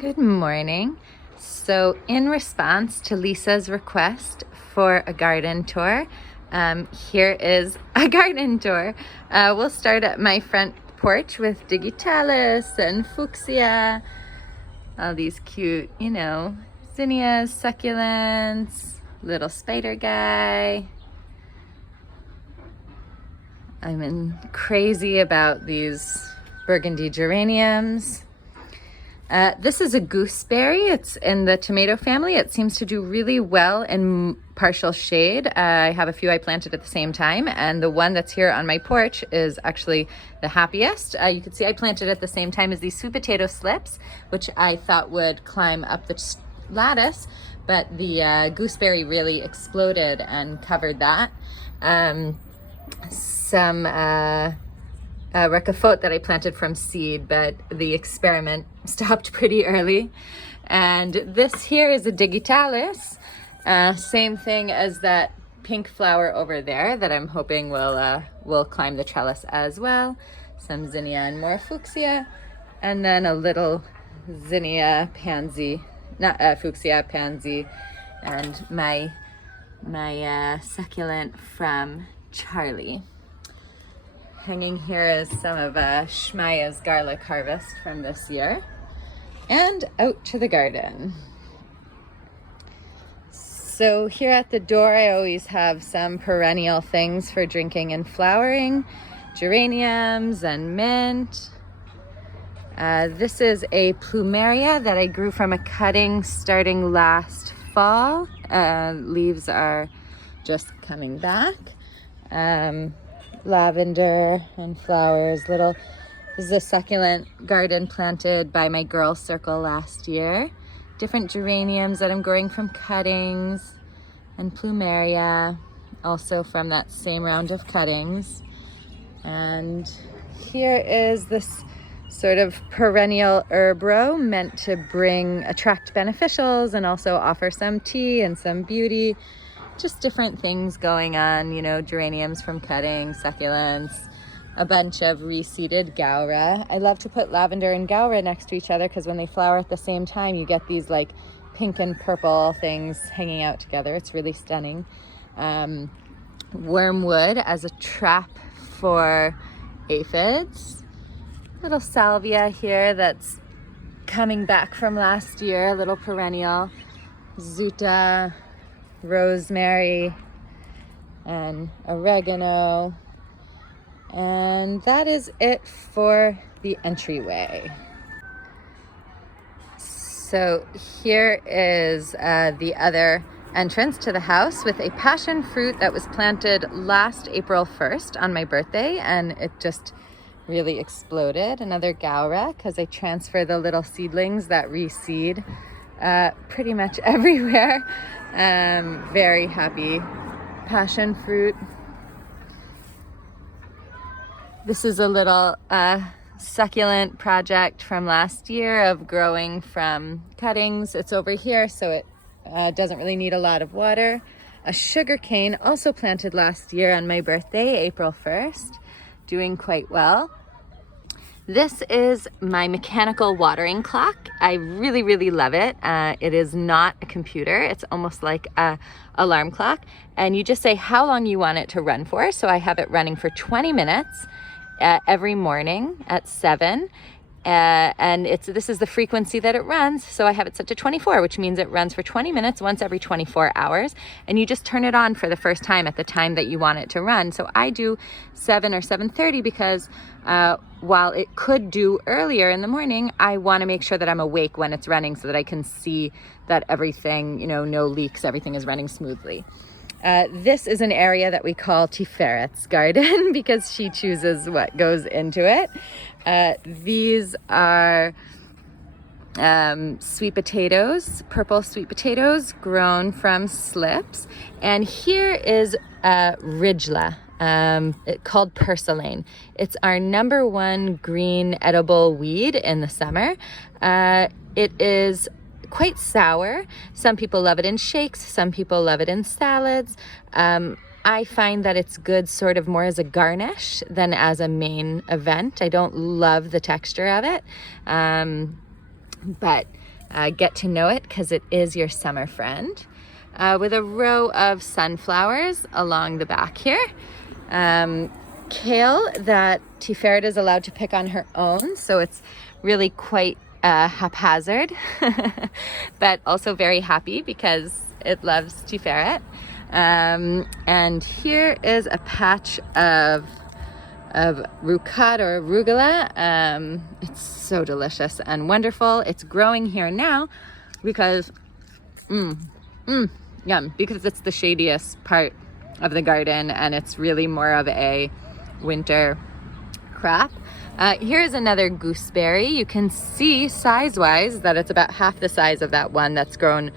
Good morning. So in response to Lisa's request for a garden tour, here is a garden tour. We'll start at my front porch with digitalis and fuchsia, all these cute, zinnias, succulents, little spider guy. Crazy about these burgundy geraniums. This is a gooseberry. It's in the tomato family. It seems to do really well in partial shade. I have a few I planted at the same time, and the one that's here on my porch is actually the happiest. You can see I planted at the same time as these sweet potato slips, which I thought would climb up the lattice, but the gooseberry really exploded and covered that. Some Recafote that I planted from seed, but the experiment stopped pretty early. And this here is a digitalis, same thing as that pink flower over there that I'm hoping will climb the trellis as well. Some zinnia and more fuchsia, and then a little zinnia pansy, not fuchsia pansy, and my succulent from Charlie. Hanging here is some of Shmaya's garlic harvest from this year. And out to the garden. So here at the door, I always have some perennial things for drinking and flowering. Geraniums and mint. This is a plumeria that I grew from a cutting starting last fall. Leaves are just coming back. Lavender and flowers. This is a succulent garden planted by my girl circle last year. Different geraniums that I'm growing from cuttings, and plumeria also from that same round of cuttings. And here is this sort of perennial herb row meant to attract beneficials and also offer some tea and some beauty. Just different things going on, geraniums from cutting, succulents, a bunch of reseeded gaura. I love to put lavender and gaura next to each other because when they flower at the same time, you get these like pink and purple things hanging out together. It's really stunning. Wormwood as a trap for aphids. Little salvia here that's coming back from last year, a little perennial. Zuta, rosemary, and oregano. And that is it for the entryway. So here is the other entrance to the house with a passion fruit that was planted last April 1st on my birthday, and it just really exploded. Another gaura, because I transfer the little seedlings that reseed pretty much everywhere. Very happy. Passion fruit. This is a little succulent project from last year of growing from cuttings. It's over here, so it doesn't really need a lot of water. A sugar cane also planted last year on my birthday, April 1st, doing quite well. This is my mechanical watering clock. I really, really love it. It is not a computer. It's almost like a alarm clock. And you just say how long you want it to run for. So I have it running for 20 minutes every morning at 7. And this is the frequency that it runs. So I have it set to 24, which means it runs for 20 minutes once every 24 hours. And you just turn it on for the first time at the time that you want it to run. So I do 7 or 7:30 because while it could do earlier in the morning, I want to make sure that I'm awake when it's running so that I can see that everything, no leaks, everything is running smoothly. This is an area that we call Tiferet's garden because she chooses what goes into it. These are sweet potatoes, purple sweet potatoes grown from slips. And here is Ridgela, called purslane. It's our number one green edible weed in the summer. It is quite sour. Some people love it in shakes. Some people love it in salads. I find that it's good sort of more as a garnish than as a main event. I don't love the texture of it. but get to know it because it is your summer friend. With a row of sunflowers along the back here. Kale that Tiferet is allowed to pick on her own, so it's really quite haphazard, but also very happy because it loves Tiferet. And here is a patch of rucat or arugula. It's so delicious and wonderful. It's growing here now because yum, because it's the shadiest part of the garden and it's really more of a winter crop. Here's another gooseberry. You can see size-wise that it's about half the size of that one that's grown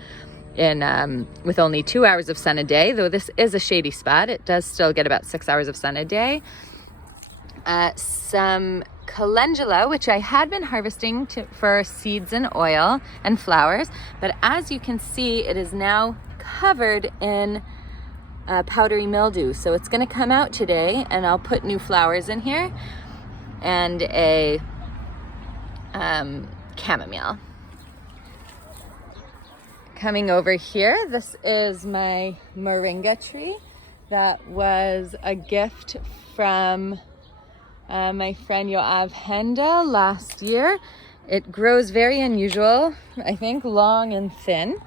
in with only 2 hours of sun a day, though this is a shady spot. It does still get about 6 hours of sun a day. Some calendula, which I had been harvesting for seeds and oil and flowers, but as you can see, it is now covered in powdery mildew. So it's going to come out today, and I'll put new flowers in here and a chamomile. Coming over here, this is my moringa tree that was a gift from my friend Yoav Henda last year. It grows very unusual, I think, long and thin.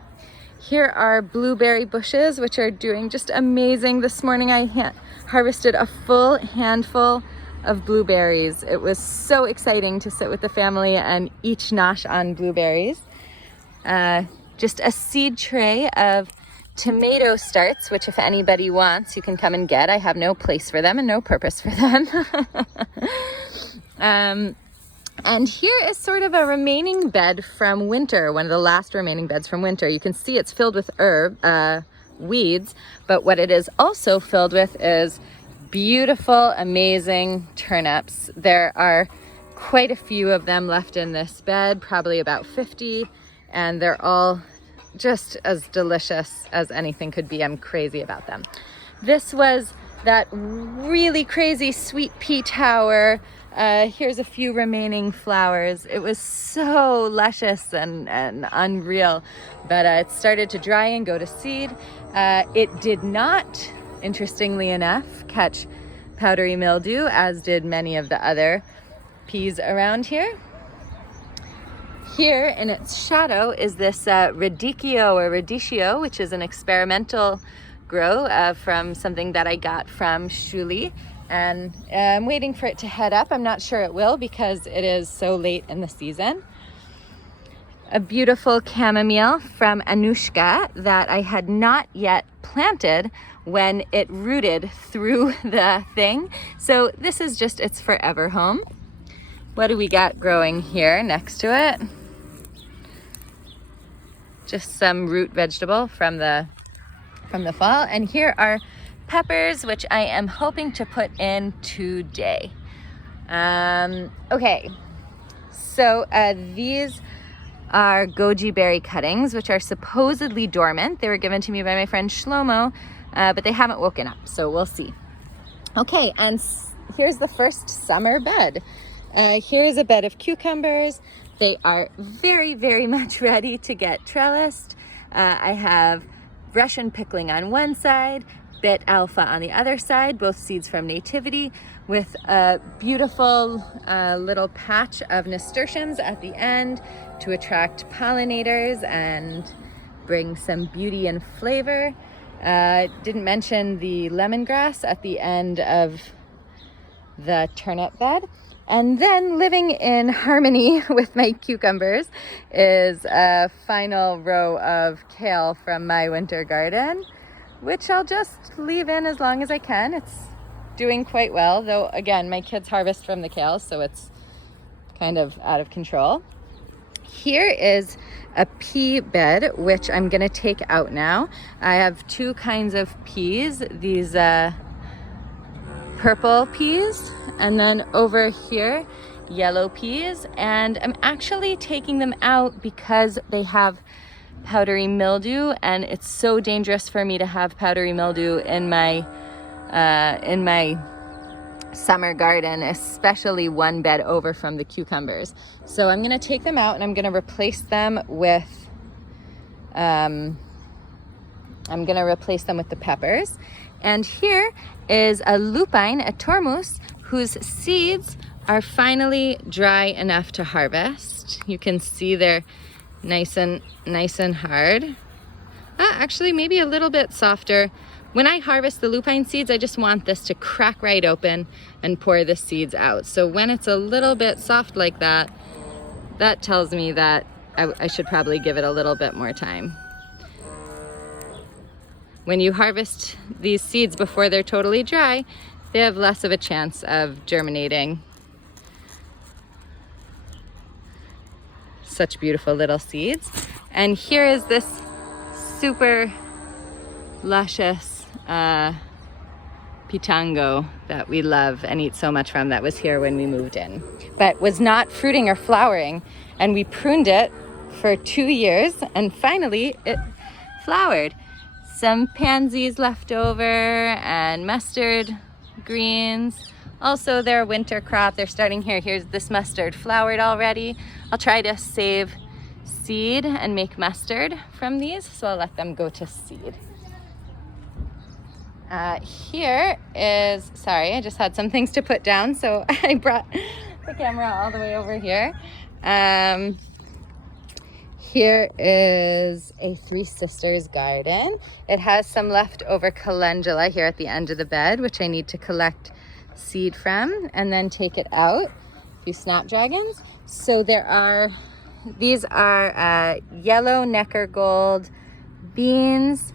Here are blueberry bushes, which are doing just amazing. This morning I harvested a full handful of blueberries. It was so exciting to sit with the family and each nosh on blueberries. Just a seed tray of tomato starts, which if anybody wants, you can come and get. I have no place for them and no purpose for them. And here is sort of a remaining bed from winter, one of the last remaining beds from winter. You can see it's filled with weeds, but what it is also filled with is beautiful, amazing turnips. There are quite a few of them left in this bed, probably about 50, and they're all just as delicious as anything could be. I'm crazy about them. This was that really crazy sweet pea tower. Here's a few remaining flowers. It was so luscious and unreal, but it started to dry and go to seed. It did not, interestingly enough, catch powdery mildew, as did many of the other peas around here. Here in its shadow is this radicchio, which is an experimental grow from something that I got from Shuli. And I'm waiting for it to head up. I'm not sure it will because it is so late in the season. A beautiful chamomile from Anushka that I had not yet planted when it rooted through the thing. So this is just its forever home. What do we got growing here next to it? Just some root vegetable from the fall. And here are peppers, which I am hoping to put in today. Okay, so these are goji berry cuttings, which are supposedly dormant. They were given to me by my friend Shlomo, but they haven't woken up, so we'll see. Okay, and here's the first summer bed. Here's a bed of cucumbers. They are very, very much ready to get trellised. I have Russian pickling on one side, bit alpha on the other side, both seeds from nativity, with a beautiful little patch of nasturtiums at the end to attract pollinators and bring some beauty and flavor. Didn't mention the lemongrass at the end of the turnip bed. And then living in harmony with my cucumbers is a final row of kale from my winter garden, which I'll just leave in as long as I can. It's doing quite well, though again, my kids harvest from the kale, so it's kind of out of control. Here is a pea bed, which I'm gonna take out now. I have two kinds of peas, these purple peas, and then over here, yellow peas. And I'm actually taking them out because they have powdery mildew, and it's so dangerous for me to have powdery mildew in my summer garden, especially one bed over from the cucumbers. So I'm gonna take them out and I'm gonna replace them with the peppers. And here is a lupine, a tormus, whose seeds are finally dry enough to harvest. You can see they're nice and hard. Actually, maybe a little bit softer. When I harvest the lupine seeds, I just want this to crack right open and pour the seeds out. So when it's a little bit soft like that, that tells me that I should probably give it a little bit more time. When you harvest these seeds before they're totally dry, they have less of a chance of germinating. Such beautiful little seeds. And here is this super luscious pitango that we love and eat so much from, that was here when we moved in, but was not fruiting or flowering. And we pruned it for 2 years and finally it flowered. Some pansies left over and mustard greens. Also their winter crop, they're starting here. Here's this mustard flowered already. I'll try to save seed and make mustard from these, so I'll let them go to seed. Here is, sorry, I just had some things to put down, so I brought the camera all the way over here. Here is a Three Sisters garden. It has some leftover calendula here at the end of the bed, which I need to collect seed from and then take it out. A few snapdragons. So these are yellow necker gold beans.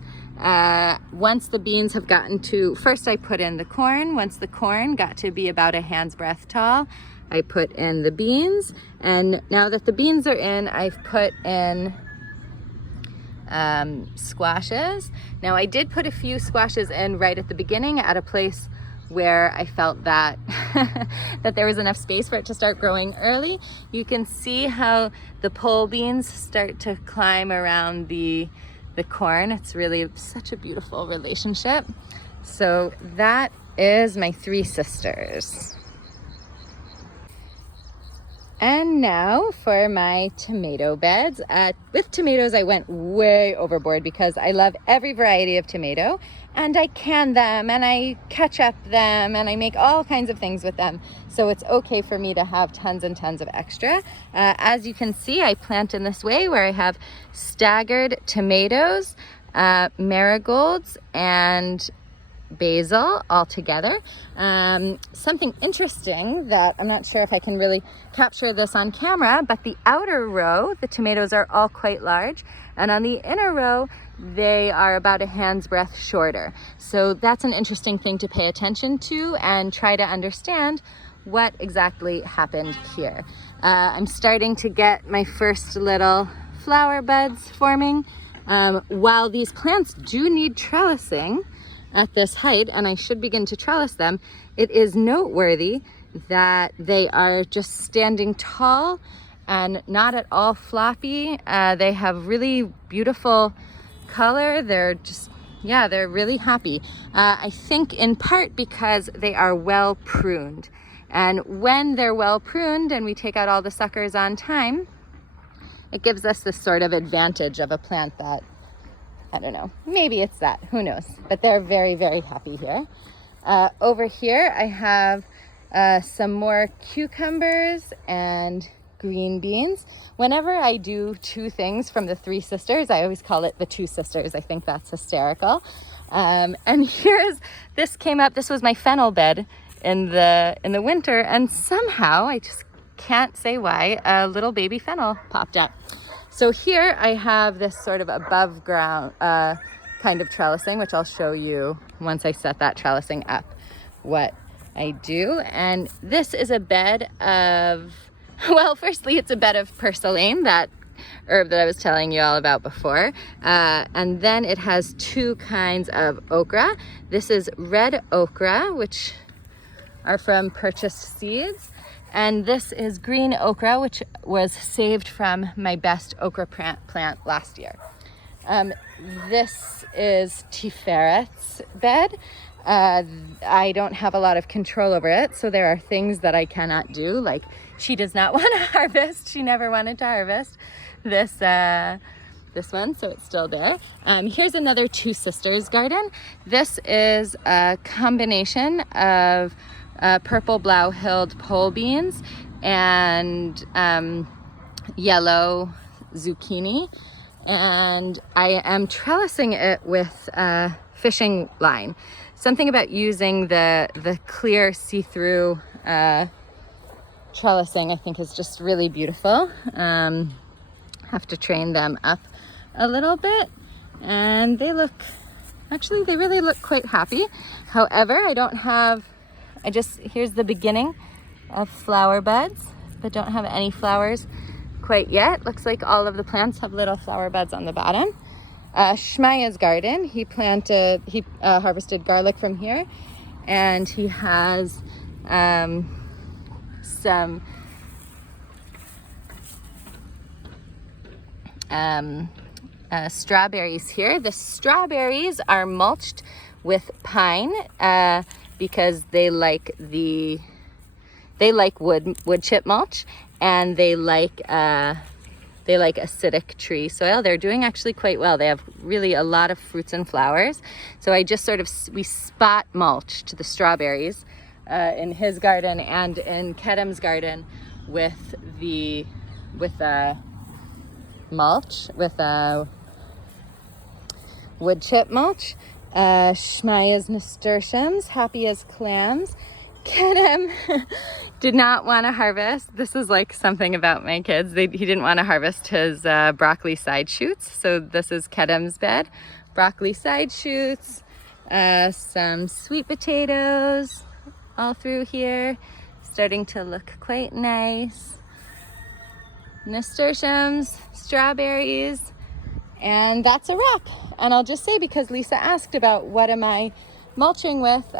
Once the beans have gotten to, first I put in the corn. Once the corn got to be about a hand's breadth tall, I put in the beans. And now that the beans are in, I've put in squashes. Now I did put a few squashes in right at the beginning at a place where I felt that that there was enough space for it to start growing early. You can see how the pole beans start to climb around the corn. It's really such a beautiful relationship. So that is my Three Sisters. And now for my tomato beds. With tomatoes, I went way overboard because I love every variety of tomato, and I can them and I ketchup them and I make all kinds of things with them. So it's okay for me to have tons and tons of extra. As you can see, I plant in this way where I have staggered tomatoes, marigolds, and basil all together. Something interesting that I'm not sure if I can really capture this on camera, but the outer row, the tomatoes are all quite large, and on the inner row, they are about a hand's breadth shorter. So that's an interesting thing to pay attention to and try to understand what exactly happened here. I'm starting to get my first little flower buds forming. While these plants do need trellising at this height, and I should begin to trellis them, it is noteworthy that they are just standing tall and not at all floppy. They have really beautiful color. They're just, yeah, they're really happy. I think in part because they are well pruned. And when they're well pruned and we take out all the suckers on time, it gives us this sort of advantage of a plant that, I don't know, maybe it's that, who knows? But they're very, very happy here. Over here, I have some more cucumbers and green beans. Whenever I do two things from the Three Sisters, I always call it the Two Sisters. I think that's hysterical. And this came up, this was my fennel bed in the winter, and somehow, I just can't say why, a little baby fennel popped up. So here I have this sort of above ground kind of trellising, which I'll show you once I set that trellising up what I do. And this is a bed of, well, firstly, it's a bed of purslane, that herb that I was telling you all about before. And then it has two kinds of okra. This is red okra, which are from purchased seeds. And this is green okra, which was saved from my best okra plant last year. This is Tifereth's bed. I don't have a lot of control over it, so there are things that I cannot do. Like, she does not want to harvest. She never wanted to harvest this one, so it's still there. Here's another Two Sisters garden. This is a combination of purple Blau-Hild pole beans and yellow zucchini, and I am trellising it with fishing line. Something about using the clear see-through trellising I think is just really beautiful. Have to train them up a little bit, and they really look quite happy. However, here's the beginning of flower buds, but don't have any flowers quite yet. Looks like all of the plants have little flower buds on the bottom. Shmaya's garden, he harvested garlic from here, and he has some strawberries here. The strawberries are mulched with pine because they like wood chip mulch, and they like acidic tree soil. They're doing actually quite well. They have really a lot of fruits and flowers. So I just we spot mulched the strawberries in his garden and in Kedem's garden with mulch, with wood chip mulch. Shmaya's nasturtiums, happy as clams. Kedem did not want to harvest. This is like something about my kids. He didn't want to harvest his broccoli side shoots. So this is Kedem's bed. Broccoli side shoots, some sweet potatoes all through here, starting to look quite nice. Nasturtiums, strawberries, and that's a wrap. And I'll just say, because Lisa asked about what am I mulching with,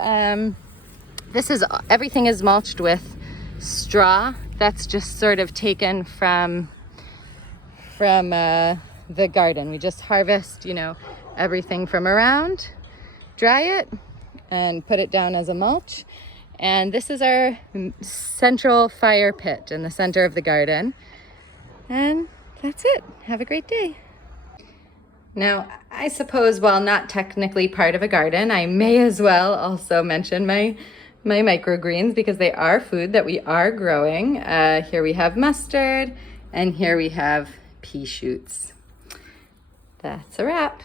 everything is mulched with straw that's just sort of taken from the garden. We just harvest, everything from around, dry it, and put it down as a mulch. And this is our central fire pit in the center of the garden. And that's it. Have a great day. Now, I suppose, while not technically part of a garden, I may as well also mention my microgreens, because they are food that we are growing. Here we have mustard, and here we have pea shoots. That's a wrap.